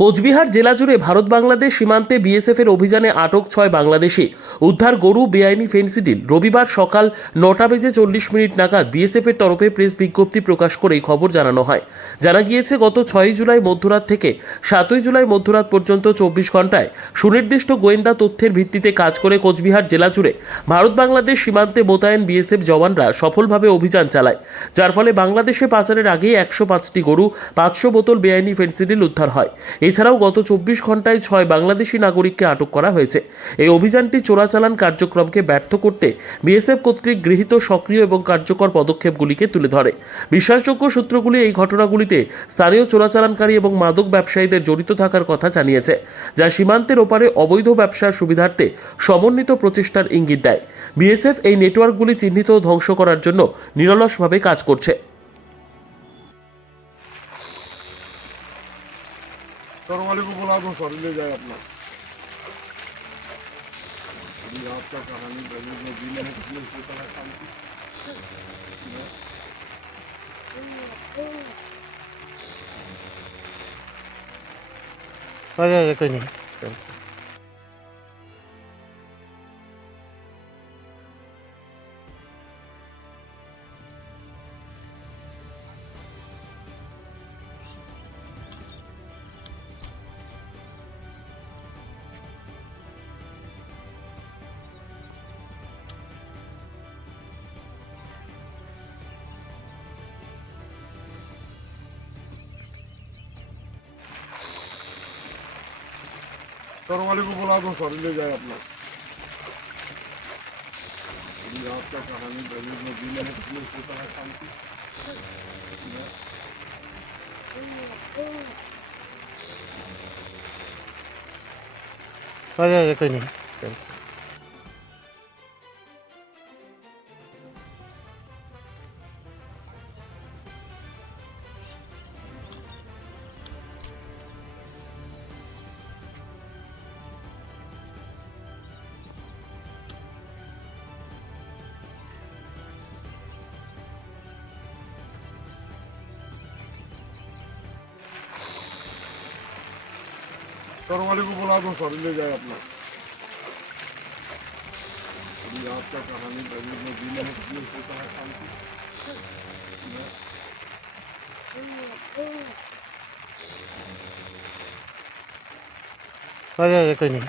কোচবিহার জেলা জুড়ে ভারত বাংলাদেশ সীমান্তে বিএসএফ এর অভিযানে আটক 6 বাংলাদেশি। উদ্ধার গরু, বেআইনি ফেন্সিডিল। রবিবার সকাল 9:40 নাগাদ বিএসএফ এর তরফে প্রেস বিজ্ঞপ্তি প্রকাশ করে এই খবর জানানো হয়। জানা গিয়েছে, গত 6 জুলাই মধ্যরাত থেকে 7 জুলাই মধ্যরাত পর্যন্ত 24 ঘন্টায় সুনির্দিষ্ট গোয়েন্দা তথ্যের ভিত্তিতে কাজ করে কোচবিহার জেলা জুড়ে ভারত বাংলাদেশ সীমান্তে মোতায়েন বিএসএফ জওয়ানরা সফলভাবে অভিযান চালায়, যার ফলে বাংলাদেশে পাচারের আগে 105টি গরু, 500 বোতল বেআইনি ফেন্সিডিল উদ্ধার হয়। এছাড়াও গত 24 ঘন্টায় 6 বাংলাদেশি নাগরিককে আটক করা হয়েছে। এই অভিযানটি চোরাচালান কার্যক্রমকে ব্যর্থ করতে বিএসএফ কর্তৃক গৃহীত সক্রিয় এবং কার্যকর পদক্ষেপগুলিকে তুলে ধরে। বিশ্বাসযোগ্য সূত্রগুলি এই ঘটনাগুলিতে স্থানীয় চোরাচালানকারী এবং মাদক ব্যবসায়ীদের জড়িত থাকার কথা জানিয়েছে, যা সীমান্তের ওপারে অবৈধ ব্যবসার সুবিধার্থে সমন্বিত প্রচেষ্টার ইঙ্গিত দেয়। বিএসএফ এই নেটওয়ার্কগুলি চিহ্নিত ও ধ্বংস করার জন্য নিরলসভাবে কাজ করছে। सर वाले को बुला दो, सर ले जाए अपना। अभी आपका कहानी बनी में जीने में पुलिस की तरह काम की। अरे कोई नहीं। सर वाले को बुला दो, सर ले जाए अपना। अभी आपका कहानी बनी में जीने में पुलिस की तरह काम की। अरे कोई नहीं। सर वाले को बुला दो, सर ले जाए अपना। अभी आपका कहानी बनी में जीने में पुलिस की तरह काम की। अरे कोई नहीं।